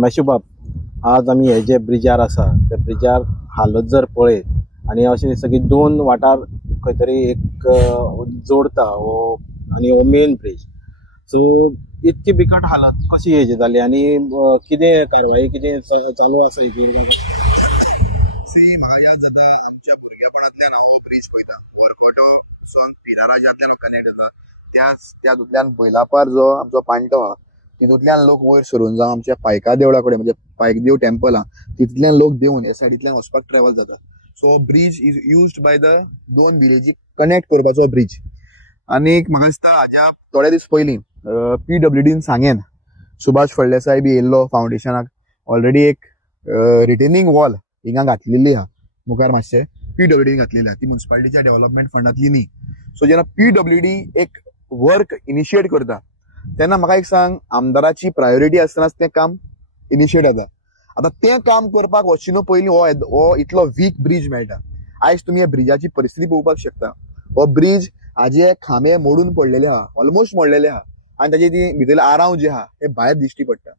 मेशुबाब आज आमी हे जे ब्रिजार आसा त्या ब्रिजार हालत जर पळयत आनी अशें सगळी दोन वाठार खंय तरी एक जोडता हो आनी हो मेन ब्रिज सो इतकी बिकट हालत कशी हेजी जाली आनी कितें कारवाई कितें चालू आसा हेजी म्हाका याद जाता आमच्या भुरगेपणांतल्यान हांव ब्रिज पळयता वरकोटो पिराराजांतल्यान कनेक्ट जाता त्यातूंतल्यान बैलापार जो आमचो पांटो आहा तितूंतल्यान लोक वयर सरून जावं आमच्या पायका देवळा कडेन म्हणजे पायक देव टेम्पल आहा तितूंतल्यान लोक देंवन ह्या सायडींतल्यान वचपाक ट्रॅव्हल जाता so bridge is used by the दोन विलेजी कनेक्ट करपाचो ब्रिज आनी म्हाका दिसता हाज्या थोडे दीस पयलीं PWDन सांगेन सुभाष फळदेसाय बी येयल्लो फावंडेशनाक ऑलरेडी एक रिटेनिंग वॉल हिंगा घातलेली आहा मुखार मातशें PWDन घातलेली आहा ती म्युन्सिपालिटीच्या डेव्हलपमेंट फंडांतली न्ही सो जेन्ना PWD एक वर्क इनिशिएट करता तेन्ना म्हाका एक सांग आमदाराची प्रायोरिटी आसतनाच तें काम इनिशिएट जाता आतां तें काम करपाक वचचे पयलीं हो इतलो वीक ब्रिज मेळटा आयज तुमी ह्या ब्रिजाची परिस्थिती पळोवपाक शकता हो ब्रिज हाजे खांबे मोडून पडलेले आहा ऑलमोस्ट मोडलेले आहा आनी ताजे ती भितरले आरांव जे आहा हे भायर दिश्टी पडटा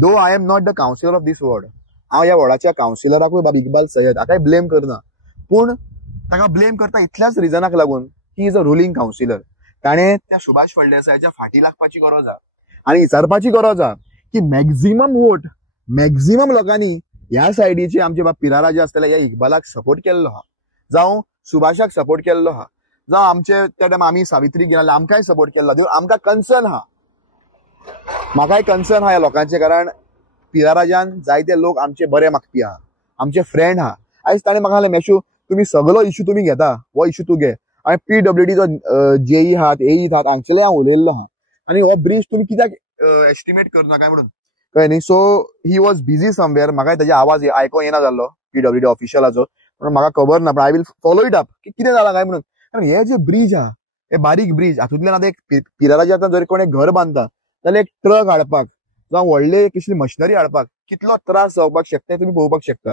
दो I am not the councillor of this ward हांव ह्या वॉर्डाच्या कावन्सिलराकूय बाब इकबाल सय्यद हाकाय ब्लेम करना पूण ताका ब्लेम करता इतल्याच रिजनाक लागून he is a ruling councillor ताणें त्या सुभाष फळदेसायच्या फाटी लागपाची गरज आहा आनी विचारपाची गरज आहा की मॅक्झिमम लोकांनी ह्या सायडीचे आमचे बाब पिरारा जे आसतले ह्या इकबालाक सपोर्ट केल्लो आहा जावं सुभाषाक सपोर्ट केल्लो आहा जावं आमचे त्या टायमा आमी सावित्रीक गेले आमकांय सपोर्ट केल्लो देखून आमकां कन्सर्न आहा म्हाकाय कन्सर्न आहा ह्या लोकांचे कारण पिराराजान जायते लोक आमचे बरे मागपी आहा आमचे फ्रेंड आहा आयज ताणें म्हाका सांगलें मेशू तुमी सगळो इशू तुमी घेता हो इशू तूं घे आनी PWD जो जेई आहात एई आहात हांगसरलो हांव उलयल्लो आहा आनी हो ब्रिज तुमी कित्याक एस्टिमेट करना काय म्हणून कळ्ळें न्ही सो ही वॉज बिजी समवेअर म्हाकाय ताजे आवाज आयको येना जाल्लो PWD ऑफिशियलाचो पण म्हाका खबर ना पण I will follow it up की कितें जाला काय म्हणून कारण हे जे ब्रिज आहा हे बारीक ब्रिज हातूंतल्यान आतां एक पिराराच्या आतां जर कोण एक घर बांदता जाल्यार एक ट्रक हाडपाक जावं व्हडले कसली मशिनरी हाडपाक कितलो त्रास जावपाक शकता तुमी पळोवपाक शकता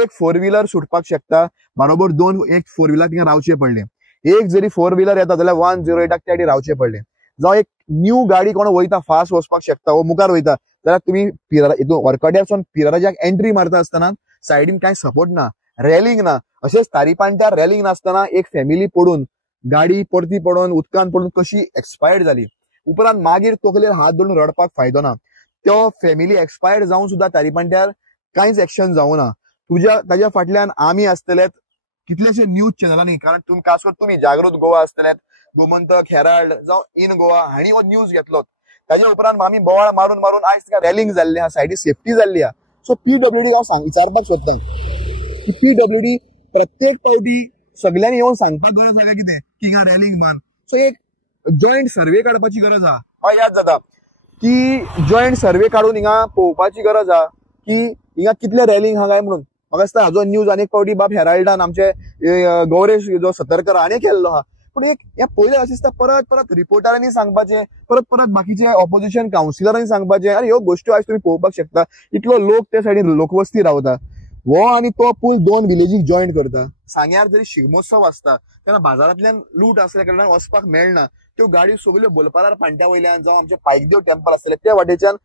एक 4 व्हिलर सुटपाक शकता बरोबर एक 4 व्हिलर थिंगा रावचे पडले एक जरी 4 व्हिलर येता जाल्यार 108 त्या रावचे पडले जावं एक न्यू गाडी कोण वयता फास्ट वचपाक शकता वो मुखार वयता जाल्यार तुमी हितून वरकड्यासून पिराराजाक एंट्री मारता आसतना सायडीन कांय सपोर्ट ना रेलिंग ना अशेंच तारीपांट्यार रेलिंग नासतना एक फॅमिली पडून गाडी परती पडून उदकान पडून कशी एक्सपायर्ड जाली उपरांत मागीर तकलेर हात धरून रडपाक फायदो ना त्यो फॅमिली एक्सपायर्ड जावन सुद्धा तारीपांट्यार कांयच एक्शन जावना ताज्या फाटल्यान आमी आसतले कितलेशे न्यूज चॅनलांनी कारण तुम्ही खास करून तुम्ही जागृत गोवा आसतले गोमंतक हेराल्ड जावं इन गोवा हांणी हो न्यूज घेतलो ताज्या उपरांत आमी बोवाळ मारून मारून आयज तिका रेलिंग जाल्ली आहा सायडी सेफ्टी जाल्ली आहा सो PWD हांव विचारपाक सोदतां की PWD प्रत्येक पावटी सगळ्यांनी येवन सांगपाक गरज आहा कितें की हिंगा रेलिंग मान सो एक जॉयंट सर्वे काडपाची गरज आहा हय याद जाता की जॉयंट सर्वे काडून हिंगा पळोवपाची गरज आहा की हिंगा कितले रेलिंग आहा काय म्हणून म्हाका दिसता हाजो न्यूज आनी एक पावटी बाब हेराल्डान आमचे गौरेश जो सतरकर हाणें केल्लो आहा पूण एक हे पयलें अशें दिसता परत रिपोर्टरांनी सांगपाचें परत बाकीचे ऑपोजिशन कावन्सिलरांनी सांगपाचें आनी ह्यो गोश्टी आयज तुमी पळोवपाक शकता इतलो लोक त्या सायडीन लोकवस्ती रावता हो आनी तो पूल दोन विलेजीक जॉयंट करता सांग्यार जरी शिगमोत्सव आसता तेन्ना बाजारांतल्यान लूट आसल्या कारणान वचपाक मेळना त्यो गाडयो सगळ्यो बोलपारार पांट्या वयल्यान जावं आमचे पायकदेव टेम्पल आसतले त्या वाटेच्यान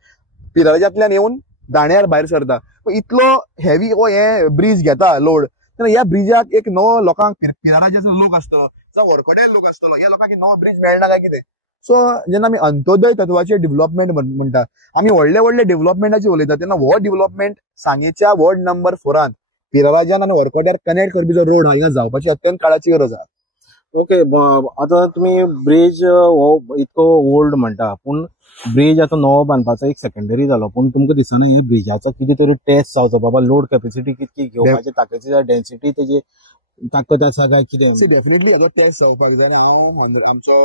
पिराराजांतल्यान येवन दाण्यार भायर सरता इतलो हेवी हो हे ब्रिज घेता लोड तेन्ना ह्या ब्रिजाक एक नवो लोकांक पिराराजाचो लोक आसतलो जावं वडखड्यार लोक आसतलो ह्या लोकांक नवो ब्रिज मेळना काय कितें सो जेन्ना आमी अंत्योदय तत्वाचे डेव्हलपमेंट म्हणटा आमी व्हडले डेव्हलपमेंटाची उलयता तेन्ना हो डेव्हलपमेंट सांगेच्या वॉर्ड नंबर 4 पिराराजान आनी वरकड्यार कनेक्ट करपी जो रोड हांगा जावपाची अत्यंत काळाची गरज आहा ओके आता तुम्ही ब्रिज हो इतको ओल्ड म्हणटा पूण ब्रिज आता नवो बांदपाचो एक सेकंडरी जालो पूण तुमकां दिसना ही ब्रिजाचो कितें तरी टेस्ट जावचो बाबा लोड कॅपॅसिटी कितकी घेवपाची ताकदीची डेन्सिटी तेजी ताकद आसा काय कितें डेफिनेटली हाजो टेस्ट जावपाक जाय हांव आमचो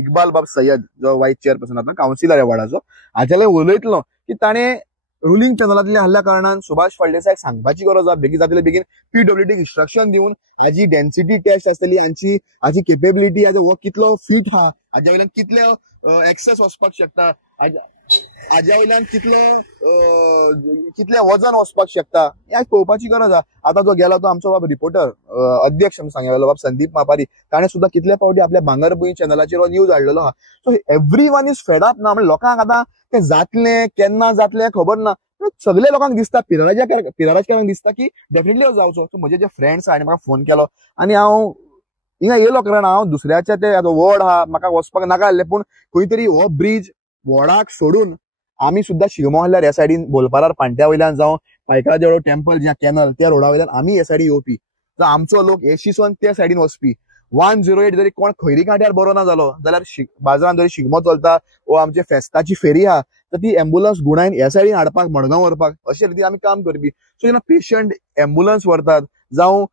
इकबाल बाब सय्यद जो वायस चेअरपर्सन आसा कावन्सिलर ह्या वार्डाचो हाच्याले उलयतलो की ताणें रुलींग पॅनलांतले हल्ल्या कारणान सुभाष फळदेसायक सांगपाची गरज आहा बेगीन जातले बेगीन PWD इन्स्ट्रक्शन दिवन हाजी डेन्सिटी टेस्ट आसतली हाची केपेबिलिटी हो कितलो फिट आहा हाज्या वयल्यान कितले एक्सेस वचपाक शकता हाज्या वयल्यान कितले वजन वचपाक शकता हे पळोवपाची गरज आहा आतां जो गेला तो आमचो बाब रिपोर्टर अध्यक्ष सांगलेलो बाब संदीप मापारी ताणें सुद्दां कितले फावटी आपल्या भांगरभूंय चॅनलाचेर हो न्यूज हाडलेलो आहा so every one is fed up ना म्हणजे लोकांक आतां तें जातलें केन्ना जातलें खबर ना सगळे लोकांक दिसता पिराराजकारांक दिसता की डेफिनेटली जावचो. सो म्हजे जे फ्रेंड्स हांणी म्हाका फोन केलो आनी हांव हिंगा येयलो कारण हांव दुसऱ्याचे ते वॉर्ड आहा म्हाका वचपाक नाका आसलें, पूण खंय तरी हो ब्रिज वॉर्डाक सोडून आमी सुद्दां शिगमो आहल्यार ह्या सायडीन बोलपारार पांट्या वयल्यान जावं पायका देवळो टेम्पल जे कॅनल त्या रोडा वयल्यान आमी हे सायडीन येवपी. तर आमचो लोक एशीसून त्या सायडीन वचपी. 108 जरी कोण खैरी कांट्यार बरो ना जालो जाल्यार बाजारान जरी शिगमो चलता वो आमचे फेस्ताची फेरी आहा तर ती एम्बुलन्स गुणायन ह्या सायडीन हाडपाक मडगांव व्हरपाक अशे रितीन आमी काम करपी. सो जेन्ना पेशंट एम्बुलन्स व्हरतात जावं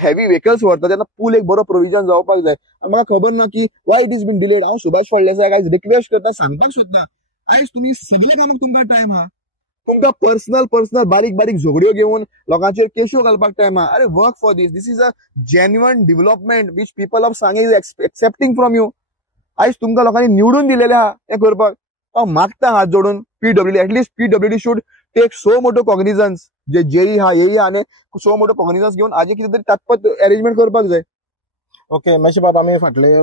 हेवी व्हेकल्स व्हरतात तेन्ना पूल एक बरो प्रोविजन जावपाक जाय. म्हाका खबर ना की why it is been delayed. हांव सुभाष फळदेसायाक आयज रिक्वेस्ट करता, सांगपाक सोदता आयज तुमी सगळे कामाक तुमकां टायम आहा. तुमकां पर्सनल बारीक बारीक झगड्यो घेवन लोकांचेर केश्यो घालपाक टायम आहा. अरे work for this is a genuine development which people of Sanguem is accepting from you. आयज तुमकां लोकांनी निवडून दिलेले आहा हें करपाक. हांव मागता हात जोडून PWD at least PWD should take suo motu cognizance जे जेरी हा येई आनी सो मोटो कॉग्निझन्स घेवन हाजे कितें तरी तात्पत अरेंजमेंट करपाक जाय. ओके मातशें बाब आमी फाटले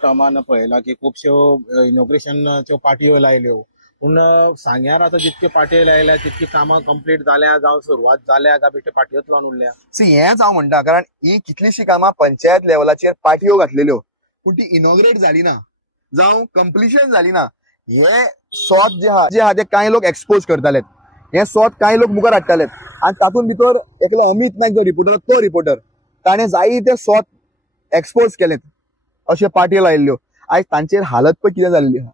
टर्मान पळयला की खुबश्यो इनॉग्रेशनच्यो पार्टयो लायल्यो, पूण सांग्यार आतां जितके पार्टयो लायल्या तितकी कामां कंप्लीट जाल्या जावं सुरवात जाल्या काय बेश्टे पार्टयोच लावन उरल्या. हेंच हांव म्हणटा कारण ही कितलीशी कामां पंचायत लेवलाचेर पार्टयो घातलेल्यो पूण ती इनॉग्रेट जाली ना जावं कंप्लिशन जाली ना. हे सोत जे आहा ते कांय लोक एक्सपोज करताले, हे सोत कांय लोक मुखार हाडटाले आनी तातूंत भितर एकलो अमित नायक जो रिपोर्टर तो रिपोर्टर ताणें जायते सोत एक्सपोज केलेत अशे पार्टयो लायल्ल्यो. आयज तांचेर हालत पळय कितें जाल्ली आहा.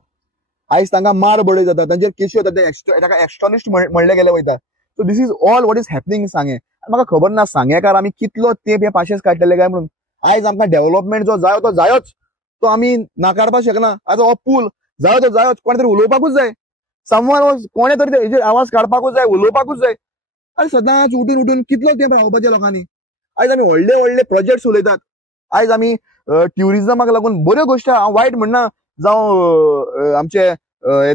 आयज तांकां मार बडय जाता, तांचेर केश्यो जाता, ताका एक्स्ट्रॉनिस्ट म्हणले गेले वयता. So this is all what is happening सांगे. म्हाका खबर ना सांगेकार आमी कितलो तेंप हे पाशेस काडटले काय म्हणून. आयज आमकां डेव्हलपमेंट जो जायो तो जायोच, तो आमी नाकारपाक शकना. आतां हो पूल जायो तो जायोच, कोणे तरी उलोवपाकूच जाय, समवन कोणे तरी हेजेर आवाज काडपाकूच जाय, उलोवपाकूच जाय. आयज सदांच उठून कितलो तेंप रावपाचें लोकांनी. आयज आमी व्हडले प्रोजेक्ट्स उलयतात. आयज आमी ट्युरिजमाक लागून बऱ्यो गोश्टी हांव वायट म्हणना, जावं आमचे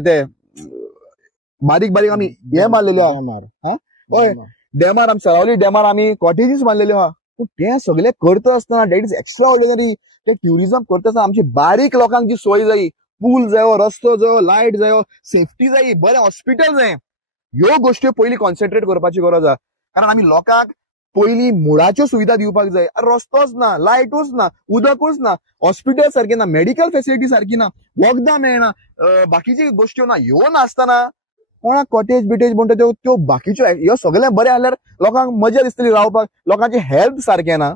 ते बारीक आमी हे मारलेलो आहा हय डॅमार आमी सरावली डॅमार आमी कॉटेजीस बांदलेल्यो आहा. पूण ते सगळे करता आसतना दॅट इज एक्स्ट्रा ऑर्डिनरी. ते ट्युरिजम करता आसतना आमची बारीक लोकांक जी सोय जायी, पूल जायो, रस्तो जायो, लायट जायो, सेफ्टी जायी, बरें हॉस्पिटल जाय, ह्यो गोश्टी पयलीं कॉन्सन्ट्रेट करपाची गरज आहा. कारण आमी लोकांक पयलीं मुळाच्यो सुविधा दिवपाक जाय. रस्तोच ना, लायटूच ना, उदकूच ना, हॉस्पिटल सारखे ना, मेडिकल फेसिलिटी सारखी ना, वखदां मेळना, बाकीची गोश्ट्यो ना. ह्यो नासतना कोणाक कॉटेज बिटेज म्हणटा त्यो बाकीच्यो ह्यो सगळें बरें आसल्यार लोकांक मजा दिसतली रावपाक. लोकांचे हेल्थ सारखें ना,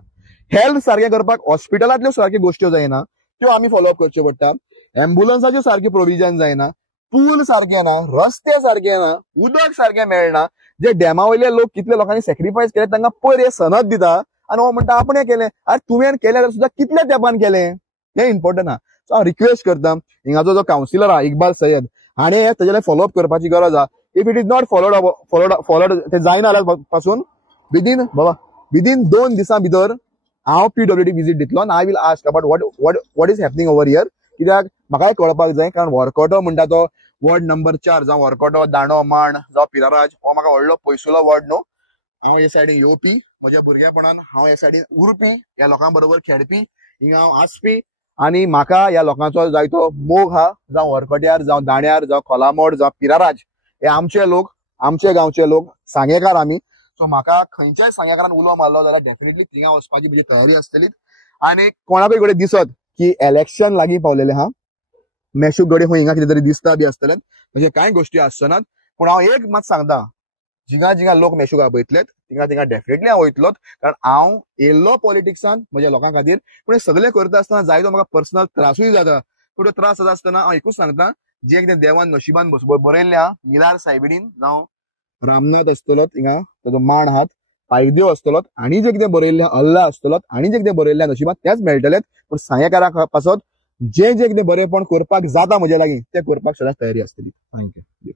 हेल्थ सारखें करपाक हॉस्पिटलांतल्यो सारक्यो गोश्ट्यो जायना, त्यो आमी फॉलोअप करच्यो पडटा. एम्बुलन्साच्यो सारखे प्रोविजन जायना, पूल सारखे ना, रस्ते सारखे ना, उदक सारखें मेळना. जे डॅमा वयले लोक कितले लोकांनी सॅक्रिफायस केले तांकां पयर हे सनद दिता आनी हो म्हणटा आपणें केलें. आरे तुवें केलें जाल्यार सुद्दां कितल्या तेंपान केलें हें इम्पॉर्टंट आहा. सो हांव रिक्वेस्ट करता हिंगाचो जो कावन्सिलर आहा इकबाल सय्यद हाणें तेजेर फॉलोअप करपाची गरज आहा. If it is not followed ते जायना जाल्यार पासून विदीन 2 दिसां भितर हांव पीडब्ल्यूडी विजीट दितलो आनी I will ask about what is happening over here. कित्याक म्हाकाय कळपाक जाय, कारण वर्कआउटो म्हणटा तो वॉर्ड नंबर 4 जावं वर्कआउटो दांडो माण जावं पिराराज हो म्हाका व्हडलो पयसुलो वॉर्ड न्हू. हांव हे सायडीन येवपी, म्हज्या भुरगेपणान हांव हे सायडीन उरपी, ह्या लोकां बरोबर खेळपी, हिंगा हांव आसपी आनी म्हाका ह्या लोकांचो जायतो मोग हा. जावं वर्कट्यार जावं दाण्यार जावं खोलामोड जावं पिराराज हे आमचे लोक, आमचे गांवचे लोक, सांगेकार आमी. सो म्हाका खंयच्याय सांगेकारान उलो मारलो जाल्यार डेफिनेटली थिंगा वचपाची म्हजी तयारी आसतली. आनी कोणाकूय कडेन दिसत की इलेक्शन लागीं पावलेलें आहा, मेशूक गडे खंय हिंगा कितें तरी दिसता बी आसतलें, म्हणजे कांय गोश्टी आसनात. पूण हांव एक मात सांगता, जिंगा लोक मेशूक आपयतलेत थिंगा डेफिनेटली हांव वयतलोच. कारण हांव येयल्लो पॉलिटिक्सान म्हज्या लोकां खातीर, पूण हे सगळें करता आसतना जायतो म्हाका पर्सनल त्रासूय जाता. पूण त्रास जाता आसतना हांव एकूच सांगता, जे कितें देवान नशिबान बरयल्लें आहा, मिरार सायबिणीन जावं रामनाथ आसतलोच हिंगा ताजो माण आहात, पायदेव आसतलोच, आनी जे कितें बरयल्लें अल्ला आसतलोच, आनी जे कितें बरयल्लें नशिबान तेच मेळटलें. पूण सांगेकाराक पासत जे कितें बरेंपण करपाक जाता म्हजे लागीं तें करपाक सदांच तयारी आसतली. थँक्यू.